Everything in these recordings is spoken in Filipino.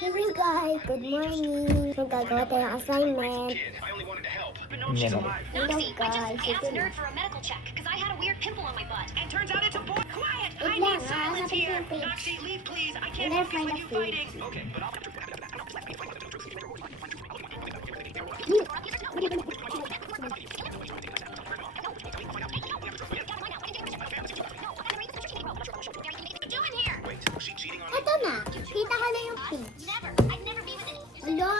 Hello guys, good morning. Magagawa tayo ng assignment. Yan o. Hello Noxie, I just guys, asked Nerd for a medical check because I had a weird pimple on my butt. And turns out it's a boy. Quiet! I Wait need lang, silence hanapin ko here. yung page. Noxie, leave please. I can't Never focus find with a you page. fighting. Okay, but I'll... Doing here? Ito na, kita ko na yung page. Never. I'd never be with it. Hello?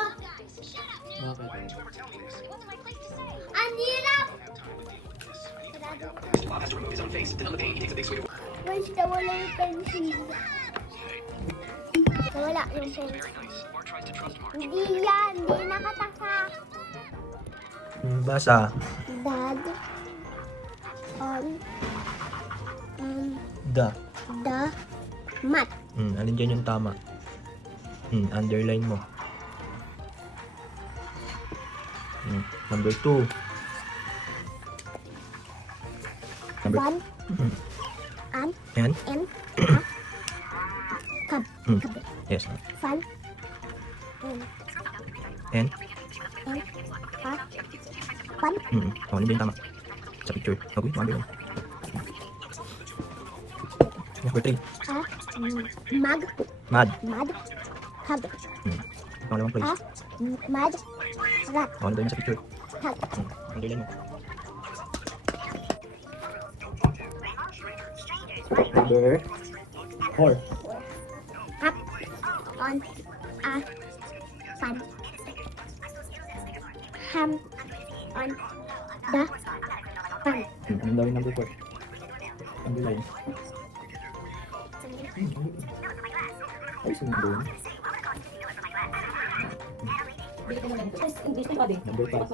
Shut up, Nerd. Bakit? It wasn't my place to say. Ang hirap! Bob has to remove his own face. To numb the pain, he takes a big swig of... Guys, nawala yung pencil. Nawala yung pencil. Hindi yan, hindi nakataka. Basa. Dad, Da. the mat. Alin dyan yung tama? Underline mo. Number 2. Number... One, an, And? and, a, kab, kab, Yes. fan, And? a, pan, Alin dyan yung tama? Sa picture. Okay, underline. Number 3. a, mag, Mad. kab, Pangalawang place. mad, rat, Ano dyan sa picture? kab, Underline mo. Number 4. up, on, a, pan, ham, on, the, pan. Anong daw yung number 4? Underline. Ay, saan yung doon? Number 5.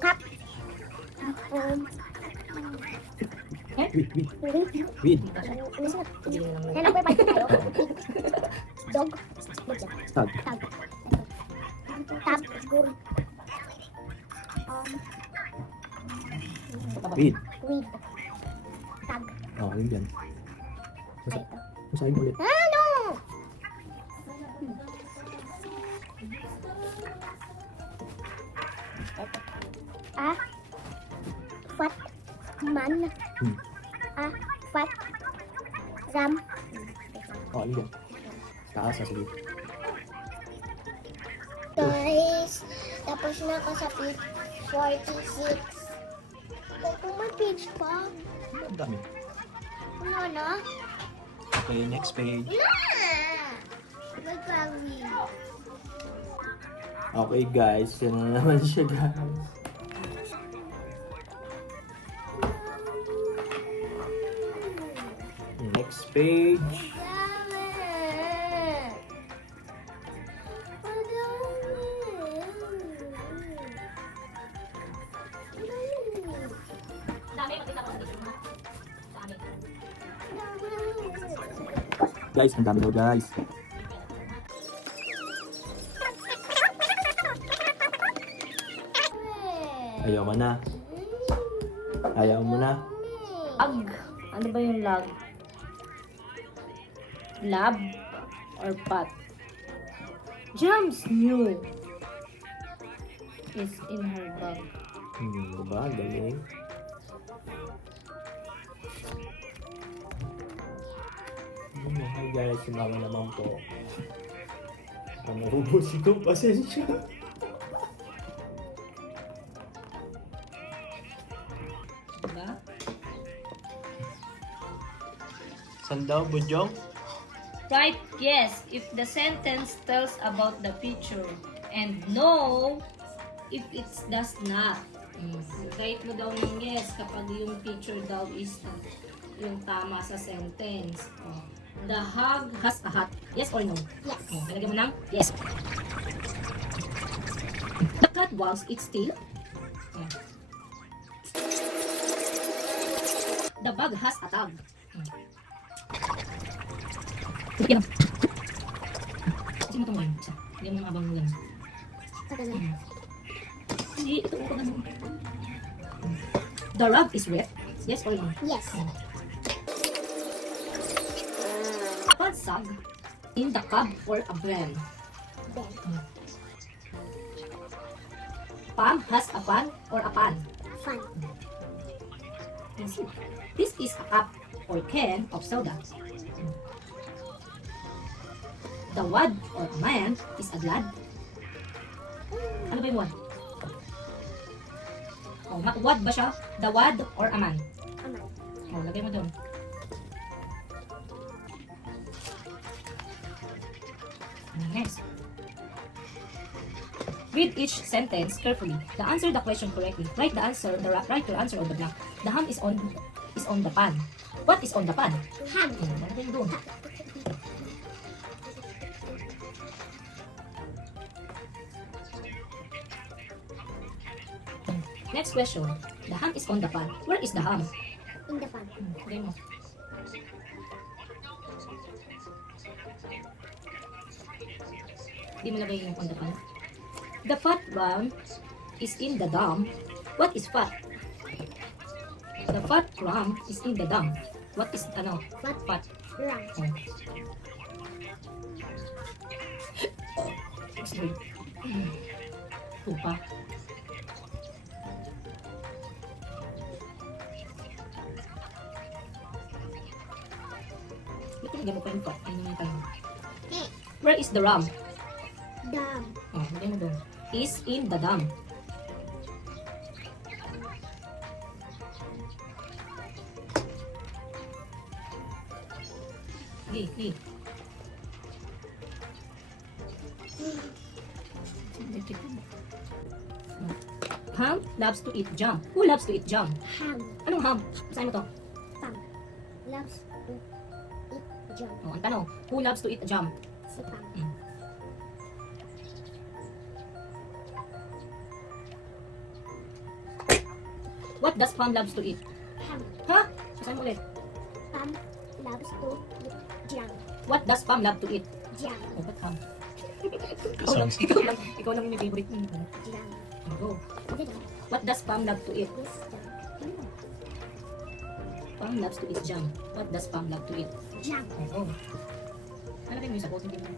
Cup, Weed. ano ba yung tayo? Dog, Tag. tag, tab, gur, Weed. weed, tag, Yun dyan. ay, ito. Basahin ulit. Ano? A, fat, man, a, fat, ram, Yun dyan. Taas, sige. guys, tapos na ako sa page 46. Kung may page pa, Ang dami. ano na? Okay, next page. Magkawin. Okay guys, yan na naman siya guys. Next page. Guys, ang dami daw guys. Ayaw mo na. Ayaw mo na. Ag. Ano ba yung lag? Lab or pot? Jams new is in her bag. Diba? Galing. Hi guys, sumama naman po. Mahubos ito, pasensya. Diba? Saan daw, Bujong? Right, yes, if the sentence tells about the future. And no, if it does not. Write mo daw ng yes kapag yung future daw is yung tama sa sentence. The hog has a hat. Yes or no? Yes. Talagyan mo ng yes. The cat wags its tail. The bag has a tag. Yan. Kasi mo itong line. Hindi mo mabang lang. Hindi, ito ko ganun. The rug is wet. Yes or no? Yes. sag in the cab or a van? Ben. Pam has a pan or a pan? Fun. Yes. This is a cup or can of soda. The wad or a man is a glad. Ano ba yung wad? Oh, wad ba siya? The wad or a man? Aman. Oh, lagay mo doon. Next. Read each sentence carefully. To answer the question correctly, write the answer, write your answer on the blank. The ham is on the pan. What is on the pan? Ham. Lagay mo doon. Next question. The ham is on the pan. Where is the ham? In the pan. Lagay mo. Di mo lagay yung on the pan. The fat ram is in the dam. What is fat? The fat ram is in the dam. What is ano? Fat. Fat. Ram. Sorry. Tupa. Ba't nilagay mo pa yung fat? Ayun naman yung tanong. Eh. Where is the ram? Dam. Oh, lagay mo doon. Is in the dam. Sige. Ham loves to eat jam. Who loves to eat jam? Ham. Anong ham? Basahin mo to. Pam. Loves to eat jam. Oh, ang tanong, who loves to eat jam? Si Pam. What does Pam loves to eat? Ham. Ha? Basahin mo ulit. Pam loves to eat jam. What does Pam love to eat? Jam. Oh, ba't ham? Songs. Ikaw lang yung favorite mo. Jam. Go. Hindi daw. What does Pam love to eat? This jam. Pam loves to eat jam. What does Pam love to eat? Jam. Oh. Ano rin yung sagot? Hindi mo.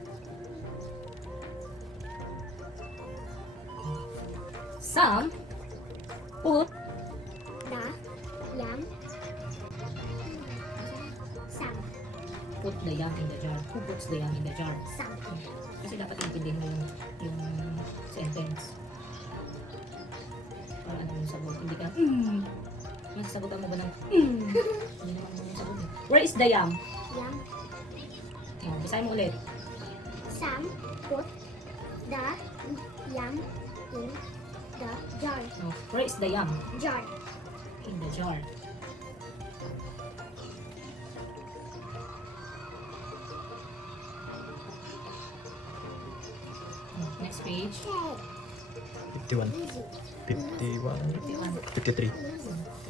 Sam put Da. Yam. Sam. put the yam in the jar. Who puts the yam in the jar? Sam. Kasi dapat intindihin mo yung sentence. Para ano yung sagot. Hindi ka, masasagutan mo ba ng, Hindi naman mo yung sagot. Where is the yam? Yam. Oh, basahin mo ulit. Sam put the yam in the jar. Oh, where is the yam? Jar. In the jar. Oh, next page. Okay. 51. Easy. 51. 51. 53.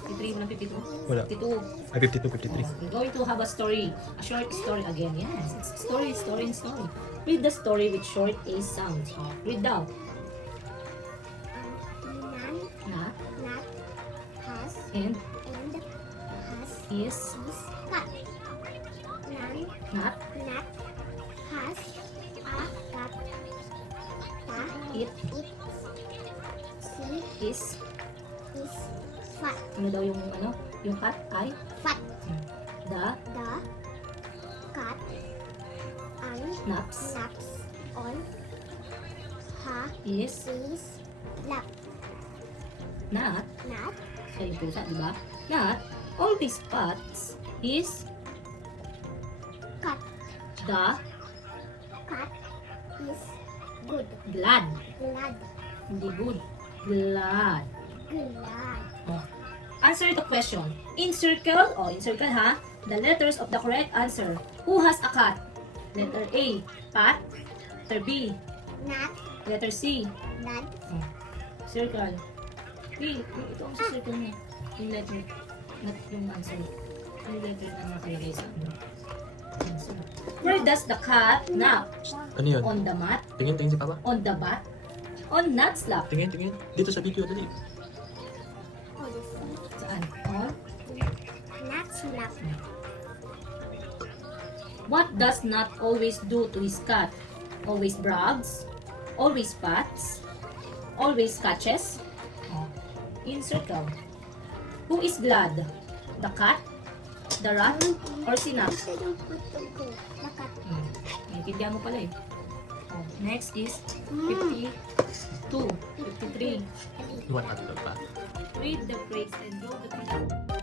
53 mo lang 52. Wala. 52. Ay, 52, 53. We're going to have a story. A short story again. Yes, it's story. Read the story with short A sounds. Oh, read down. Nan Nat nat has and has is his cat. Nan not nat has a cat. Ta it it si is. is fat. Ano daw yung ano? Yung cat ay Fat. the The cat naps naps on her is his lap. not. Not Siya yung pusa, di ba? Not all these spots is cat. the Cat is good. glad. Glad. Hindi good. Glad. Glad. Oh. Answer the question. Encircle ha, the letters of the correct answer. Who has a cat? Letter A, Pat. Letter B, Not letter C. not Oh. Circle. B, ito ang circle niya. Yung letter, not yung answer. Yung letter na nakalagay sa ano. Answer. Where does the cat nap? Ano yun? On the mat? Tingin si Papa. On the bat? On Nat's lap? Tingin. Dito sa video, dali. oh this Saan? On? not lap. What does not always do to his cat? Always brags? Always pats? Always catches? Oh. In circle. Who is glad? The cat? The rat? Or si Nap? Ito yung putong ko. Nakat. Naintindihan mo pala eh. Oh. Next is 52, 53. You want to pa? Read the phrase and draw the picture.